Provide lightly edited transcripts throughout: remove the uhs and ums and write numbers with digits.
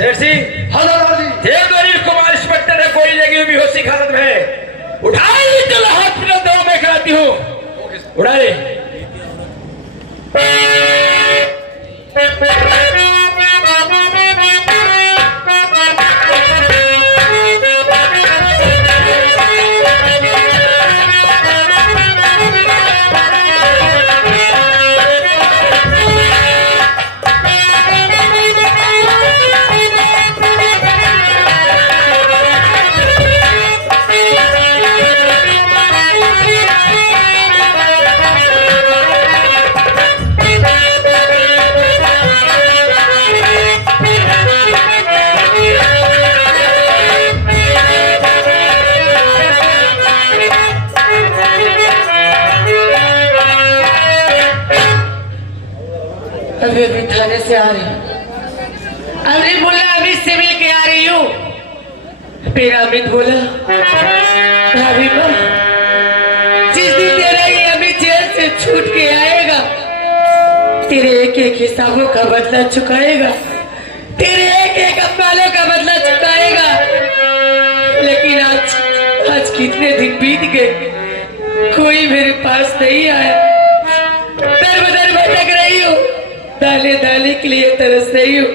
Sher Singh, Devdari Kumar inspector ने गोली लगी हुई बेहोशी हालत में उठाई, चलो हॉस्पिटल दवा मैं कराती हूँ। उड़ा ले। अभी अभी थाने से आ रही, अभी बोला अभी से मिल के आ रही हूँ। फिर अमित बोला भाभी माँ, जिस दिन तेरा ये अमित जेल से छूट के आएगा, तेरे एक एक हिसाबों का बदला चुकाएगा, तेरे एक एक अपमानों का बदला चुकाएगा। लेकिन आज कितने दिन बीत गए, कोई मेरे पास नहीं आया। दर बदर भटक रही हूँ, दाने दाने के लिए तरस रही हूँ।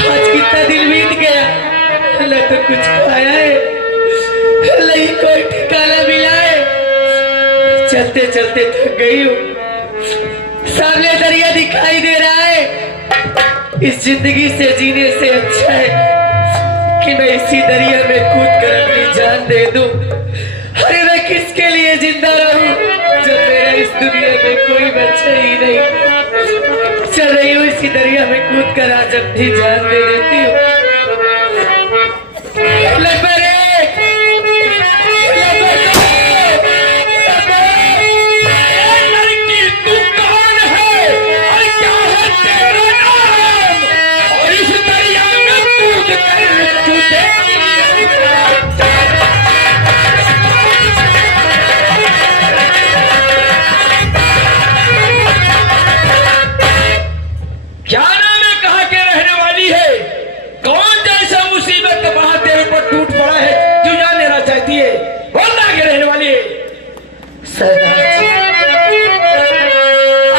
आज कितना दिन बीत गया, न तो कुछ खाया है, नहीं कोई ठिकाना मिला है। चलते चलते थक गई हूँ, सामने दरिया दिखाई दे रहा है। इस जिंदगी से जीने से अच्छा है कि मैं इसी दरिया में कूद कर अपनी जान दे दूं। अरे मैं किसके लिए जिंदा रहूं जब मेरा इस दुनिया में कोई बच्चा ही नहीं। चल रही हूँ इसी दरिया में कूद कर आज अपनी जान दे देती हूँ।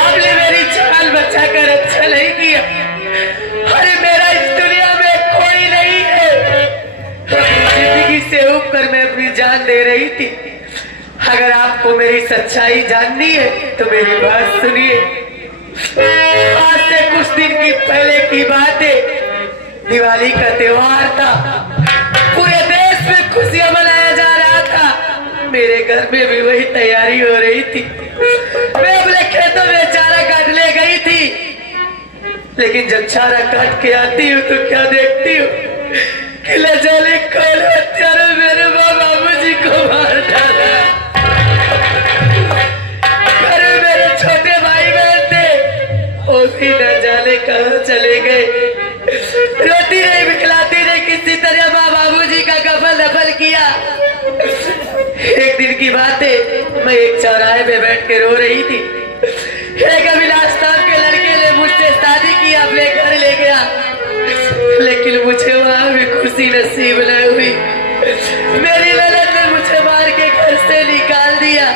आपने मेरी जान बचाकर अच्छा नहीं किया। अरे मेरा इस दुनिया में कोई नहीं है। जिंदगी से ऊपर मैं अपनी जान दे रही थी। अगर आपको मेरी सच्चाई जाननी है तो मेरी बात सुनिए। आज से कुछ दिन की पहले की बात है, दिवाली का त्योहार था, पूरे देश में खुशियां मनाया जा रहा था। मेरे घर में भी वही तैयारी हो रही थी। मैं अपने खेतों में चारा काटने गई थी, लेकिन जब चारा काट के आती हूँ तो क्या देखती हूँ कि न जाने कौन हत्यारे मेरे माँ बाबूजी को मार डाला। अरे मेरे छोटे भाई बहन थे, वो भी न जाने कहाँ चले गए। रोटी नहीं बिखलाती ने किसी तरह माँ बाबूजी का कफन दफन किया। एक दिन की बात है, मैं एक चौराहे में बैठ के रो रही थी। एक अभिलाष नाम के लड़के ने मुझसे शादी की, अपने घर ले गया, लेकिन मुझे वहां भी खुशी नसीब नहीं हुई। मेरी ननद ने मुझे मार के घर से निकाल दिया।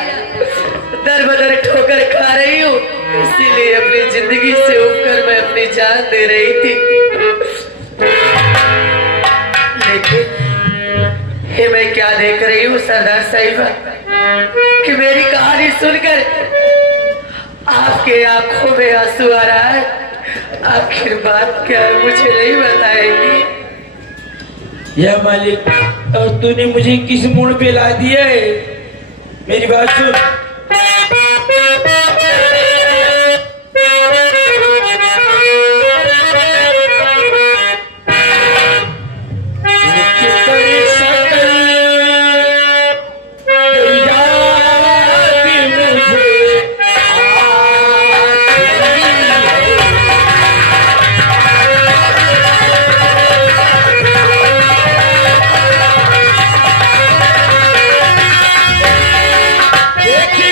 दर बदर ठोकर खा रही हूँ, इसीलिए अपनी जिंदगी से उबकर मैं अपनी जान दे रही थी। लेकिन ये मैं क्या देख रही हूँ सरदार साहिबा, कि मेरी कहानी सुनकर आपके आंखों में आंसू आ रहा है। आखिर बात क्या है, मुझे नहीं बताएगी? या मालिक, और तूने मुझे किस मोड़ पे ला दिया है? मेरी बात सुन। देखिए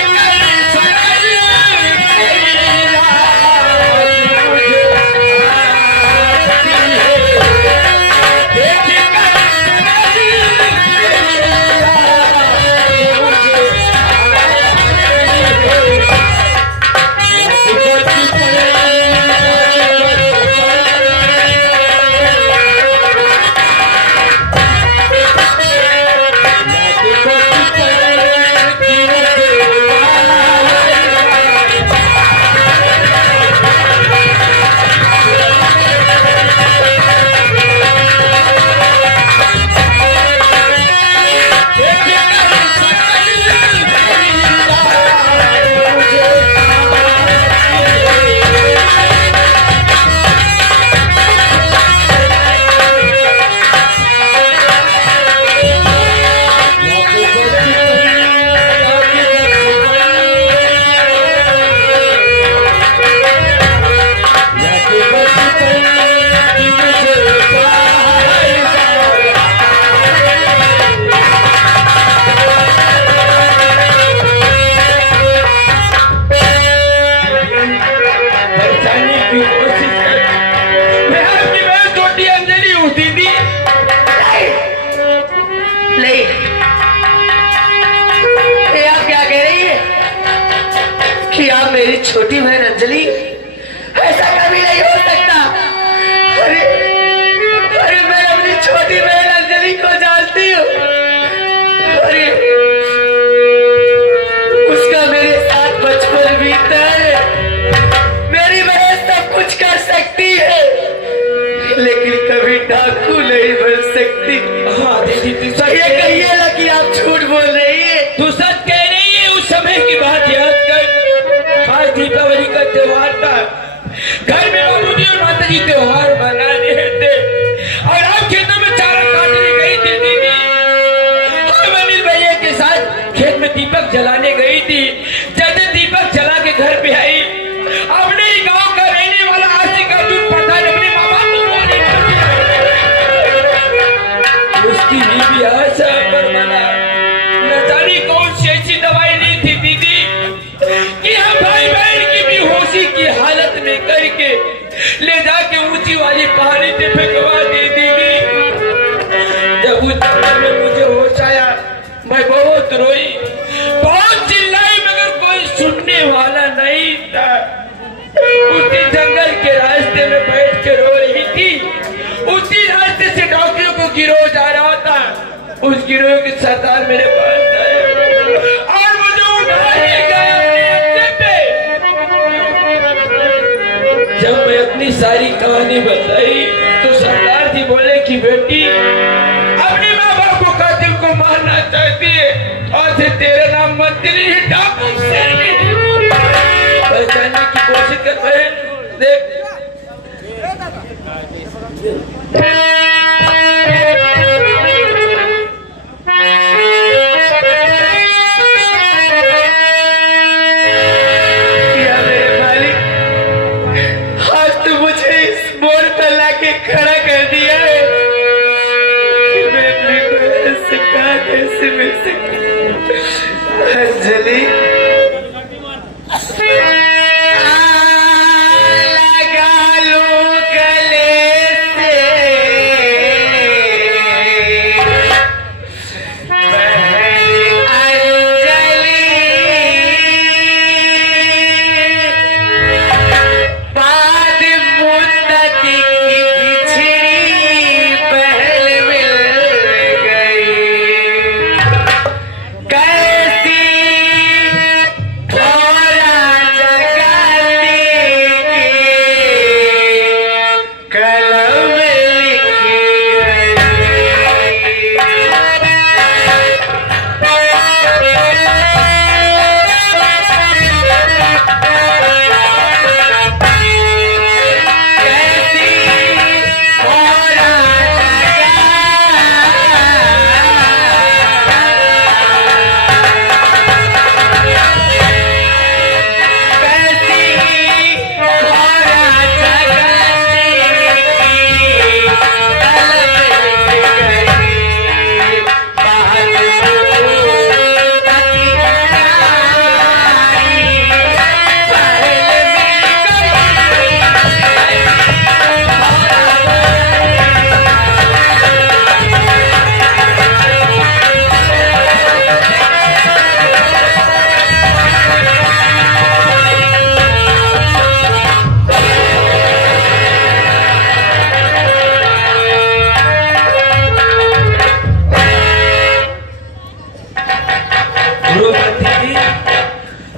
लेकिन कभी डाकू नहीं बन सकती। हाँ दीदी तू सच ये कहिए ना कि आप झूठ बोल रही है। तू सच कह रही है। उस समय की बात याद कर। आज दीपावली का त्योहार था। घर में बाबूजी और माता जी त्योहार मना रहे थे और आप खेतों में चारा काटने गई थी दीदी। हम अनिल भैया के साथ खेत में दीपक जलाने गई थी। जब दीपक जला के घर पे आई, अपने ही गांव का रहने वाला आशिक अर्जुन पठान अपने माँ बाप को बोली उसकी बीवी आशा पर मना। न जाने कौन सी ऐसी दवाई ली थी दीदी कि हम भाई बहन की बेहोशी की हालत में करके ले जाके ऊंची वाली पहाड़ी पे फेंकवा दी दीदी। जब उस जंगल में मुझे होश आया, मैं बहुत रोई, बहुत चिल्लाई, मगर कोई सुनने वाला नहीं था। उसी जंगल के रास्ते में बैठ के रो रही थी। उसी रास्ते से डॉक्टरों को गिरोह जा रहा था। उस गिरोह के सरदार मेरे पास आए और मुझे उठा ले गया अपने पे। जब मैं अपनी सारी कहानी बताई तो सरदार जी बोले कि बेटी अपने माँ बाप को कातिल को मारना चाहती है और फिर तेरा नाम मंत्री डाकू शेरनी पहचानने की कोशिश कर बहन। देख खड़ा कर दिया है। मैं अपनी बहन से कहा कैसे मिल सकती। अंजलि लगा लो गले से बहन अंजलि, बाद मुद्दत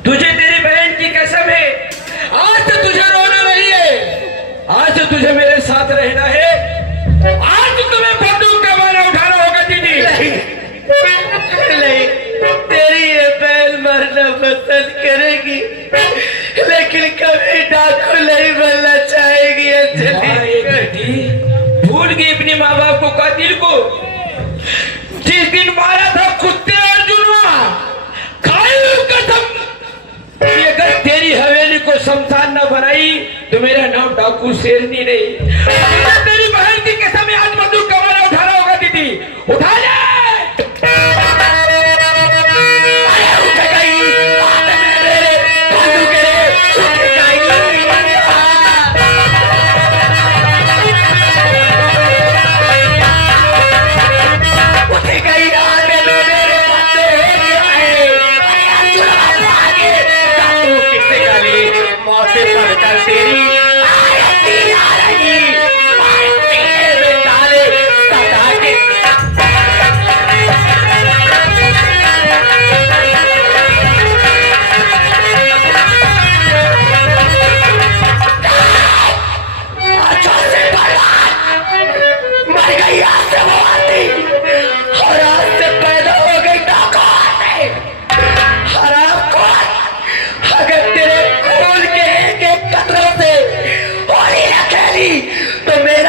तुझे तेरी बहन की कसम है, आज तो तुझे रोना नहीं है, आज तो तुझे मेरे साथ रहना है। आज तो तुम्हें बंदूक का मारा उठाना होगा दीदी। नहीं, तेरी ये बहन मरना पसंद करेगी लेकिन कभी डाकू नहीं बनना चाहेगी। अंजलि भूल गई अपने माँ बाप को, कातिल को। जिस दिन मारा था कुत्ते अर्जुनवा, अगर तेरी हवेली को शमशान न बनाई तो मेरा नाम डाकू शेरनी नहीं। तेरी बहन की कसम आज बंदूक का मारा उठाना होगा दीदी। उठा ले। तेरी तो मेरा